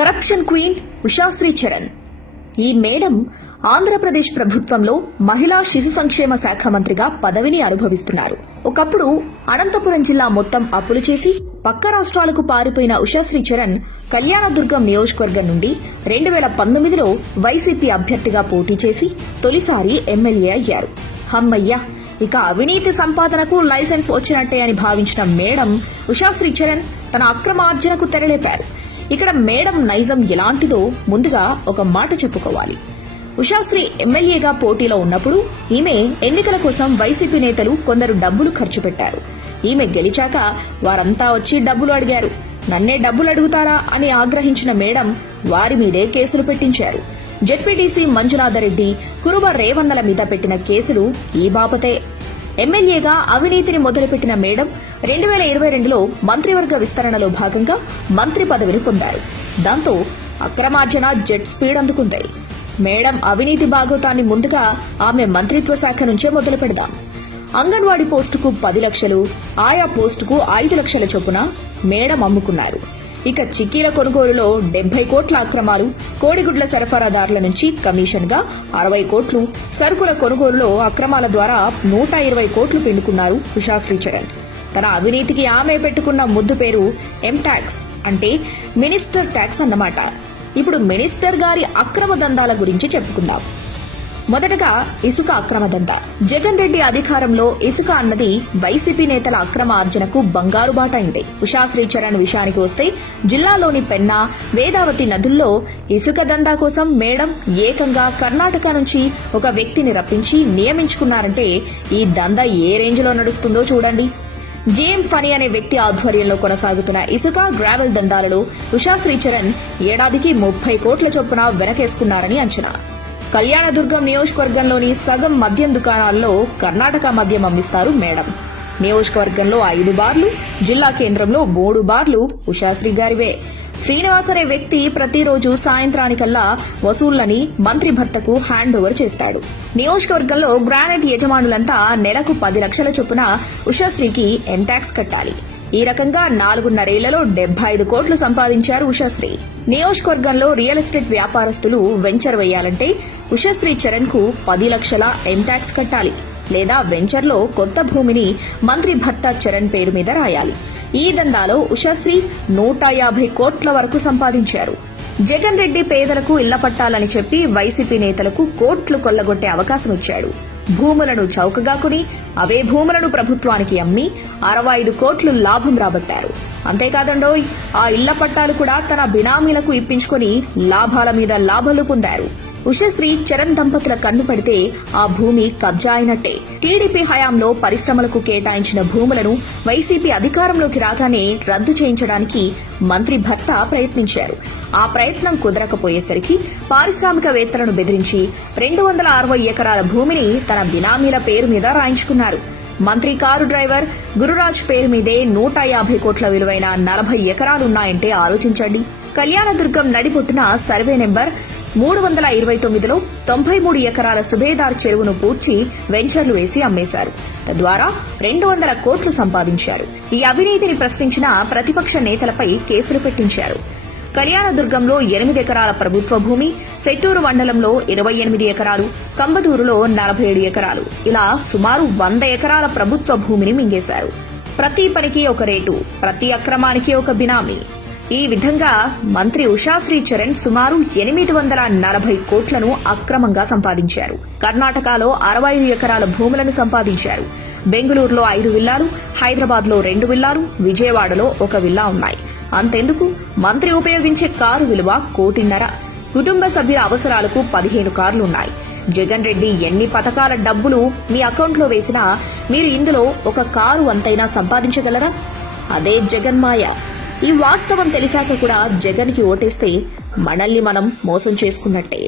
Corruption queen Ushasri Charan. ఈ madam Andhra Pradesh ప్రభుత్వంలో మహిళా శిశు సంక్షేమ శాఖ మంత్రిగా పదవిని అనుభవిస్తున్నారు. ఒకప్పుడు అనంతపురం జిల్లా మొత్తం అప్పులు చేసి పక్క రాష్ట్రాలకు పారిపోయిన ఉషాశ్రీ చరణ్ కళ్యాణదుర్గం నియోజకవర్గం నుండి 2019లో వైసీపీ అభ్యర్థిగా పోటీ చేసి తొలిసారి ఎమ్మెల్యే అయ్యారు. హమ్మయ్య, ఇక అవినీతి సంపాదనకు లైసెన్స్ వచ్చినట్టే అని భావించిన మేడం ఉషాశ్రీ చరణ్ తన అక్రమార్జనకు తెరలేపారు. ఇక్కడ మేడం నైజం ఎలాంటిదో ముందుగా ఒక మాట చెప్పుకోవాలి. ఉషాశ్రీ ఎమ్మెల్యేగా పోటీలో ఉన్నప్పుడు ఈమె ఎన్నికల కోసం వైసీపీ నేతలు కొందరు డబ్బులు ఖర్చు పెట్టారు. ఈమె గెలిచాక వారంతా వచ్చి డబ్బులు అడిగారు. నన్నే డబ్బులు అడుగుతారా అని ఆగ్రహించిన మేడం వారి మీదే కేసులు పెట్టించారు. జెడ్పీటీసీ మంజునాథరెడ్డి, కురుబ రేవన్నల మీద పెట్టిన కేసులు ఈ బాపతే. ఎమ్మెల్యేగా అవినీతిని మొదలుపెట్టిన మేడం 2022లో మంత్రివర్గ విస్తరణలో భాగంగా మంత్రి పదవిని పొందారు. దాంతో అక్రమార్జన జెట్ స్పీడ్ అందుకుంది. మేడం అవినీతి భాగోతాన్ని ముందుగా ఆమె మంత్రిత్వ శాఖ నుంచే మొదలు పెడదాం. అంగన్వాడీ పోస్టుకు 10 లక్షలు, ఆయా పోస్టుకు 5 లక్షల చొప్పున మేడం అమ్ముకున్నారు. ఇక చిక్కీల కొనుగోలులో 70 కోట్ల అక్రమాలు, కోడిగుడ్ల సరఫరాదారుల నుంచి కమిషన్ గా 60 కోట్లు, సరుకుల కొనుగోలులో అక్రమాల ద్వారా 120 కోట్లు పిండుకున్నారు ఉషాశ్రీ చరణ్. తన అవినీతికి ఆమె పెట్టుకున్న ముద్దు పేరు ఎంటాక్స్, అంటే మినిస్టర్ ట్యాక్స్ అన్నమాట. ఇప్పుడు మినిస్టర్ గారి అక్రమ దందాల గురించి చెప్పుకుందాం. మొదటగా ఇసుక అక్రమ దందా. జగన్ రెడ్డి అధికారంలో ఇసుక అన్నది వైసీపీ నేతల అక్రమ ఆర్జనకు బంగారు బాటైంది. ఉషాశ్రీ చరణ్ విషయానికి వస్తే జిల్లాలోని పెన్నా, వేదావతి నదుల్లో ఇసుక దందా కోసం మేడం ఏకంగా కర్ణాటక నుంచి ఒక వ్యక్తిని రప్పించి నియమించుకున్నారంటే ఈ దందా ఏ రేంజ్ లో నడుస్తుందో చూడండి. జేఎం ఫనీ అనే వ్యక్తి ఆధ్వర్యంలో కొనసాగుతున్న ఇసుక, గ్రావెల్ దందాలలో ఉషాశ్రీ చరణ్ ఏడాదికి 30 కోట్ల చొప్పున వెనకేసుకున్నారని అంచనా. కళ్యాణదుర్గం నియోజకవర్గంలోని సగం మద్యం దుకాణాల్లో కర్ణాటక మద్యం అమ్మిస్తారు మేడం. నియోజకవర్గంలో 5 బార్లు, జిల్లా కేంద్రంలో 3 బార్లు ఉషాశ్రీ గారివే. శ్రీనివాస్ అనే వ్యక్తి ప్రతిరోజు సాయంత్రానికల్లా వసూళ్లని మంత్రి భర్తకు హ్యాండ్ ఓవర్ చేస్తాడు. నియోజకవర్గంలో గ్రానైట్ యజమానులంతా నెలకు 10 లక్షల చొప్పున ఉషాశ్రీకి ఎంటాక్స్ కట్టాలి. ఈ రకంగా 4.5 ఏళ్లలో 75 కోట్లు సంపాదించారు ఉషాశ్రీ. నియోజకవర్గంలో రియల్ ఎస్టేట్ వ్యాపారస్తులు వెంచర్ వేయాలంటే ఉషాశ్రీ చరణ్ కు 10 లక్షల ఎంటాక్స్ కట్టాలి, లేదా వెంచర్లో కొత్త భూమిని మంత్రి భర్త చరణ్ పేరు మీద రాయాలి. ఈ దందాలో ఉషాశ్రీ 150 కోట్ల వరకు సంపాదించారు. జగన్ రెడ్డి పేదలకు ఇళ్ల పట్టాలని చెప్పి వైసీపీ నేతలకు కోట్లు కొల్లగొట్టే అవకాశం ఇచ్చాడు. భూములను చౌకగా కొని అవే భూములను ప్రభుత్వానికి అమ్మి 65 కోట్లు లాభం రాబట్టారు. అంతేకాదండోయ్, ఆ ఇళ్ల పట్టాలు కూడా తన బినామీలకు ఇప్పించుకొని లాభాల మీద లాభాలు పొందారు. ఉషాశ్రీ చరణ్ దంపతుల కన్ను పెడితే ఆ భూమి కబ్జా అయినట్టే. టీడీపీ హయాంలో పరిశ్రమలకు కేటాయించిన భూములను వైసీపీ అధికారంలోకి రాగానే రద్దు చేయించడానికి మంత్రి భర్త ప్రయత్నించారు. ఆ ప్రయత్నం కుదరకపోయేసరికి పారిశ్రామికవేత్తలను బెదిరించి 260 ఎకరాల భూమిని తన బినామీల పేరు మీద రాయించుకున్నారు. మంత్రి కారు డ్రైవర్ గురురాజ్ పేరు మీదే 150 కోట్ల విలువైన 40 ఎకరాలున్నాయంటే ఆలోచించండి. కళ్యాణదుర్గం నడిబొట్టున సర్వే నెంబర్ 329లో 93 ఎకరాల సుబేదార్ చెరువును పూడ్చి వెంచర్లు వేసి అమ్మేశారు. తద్వారా 200 కోట్లు సంపాదించారు. ఈ అవినీతిని ప్రశ్నించిన ప్రతిపక్ష నేతలపై కేసులు పెట్టించారు. కళ్యాణదుర్గంలో 8 ఎకరాల ప్రభుత్వ భూమి, సెట్టూరు మండలంలో 28 ఎకరాలు, కంబదూరులో 47 ఎకరాలు, ఇలా సుమారు 100 ఎకరాల ప్రభుత్వ భూమిని మింగేశారు. ప్రతి పనికి ఒక రేటు, ప్రతి అక్రమానికి ఒక బినామీ. ఈ విధంగా మంత్రి ఉషాశ్రీ చరణ్ సుమారు 840 కోట్లను అక్రమంగా సంపాదించారు. కర్ణాటకలో 65 ఎకరాల భూములను సంపాదించారు. బెంగళూరులో 5 విల్లాలు, హైదరాబాద్లో 2 విల్లాలు, విజయవాడలో 1 విల్లా ఉన్నాయి. అంతెందుకు, మంత్రి ఉపయోగించే కారు విలువ 1.5 కోటి. కుటుంబ సభ్యుల అవసరాలకు 15 కార్లున్నాయి. జగన్ రెడ్డి ఎన్ని పథకాల డబ్బులు మీ అకౌంట్లో వేసినా మీరు ఇందులో ఒక కారు అంతైనా సంపాదించగలరా? అదే జగన్ మాయ. ఈ వాస్తవం తెలిసాక కూడా జగన్ కి ఓటేస్తే మనల్ని మనం మోసం చేసుకున్నట్టే.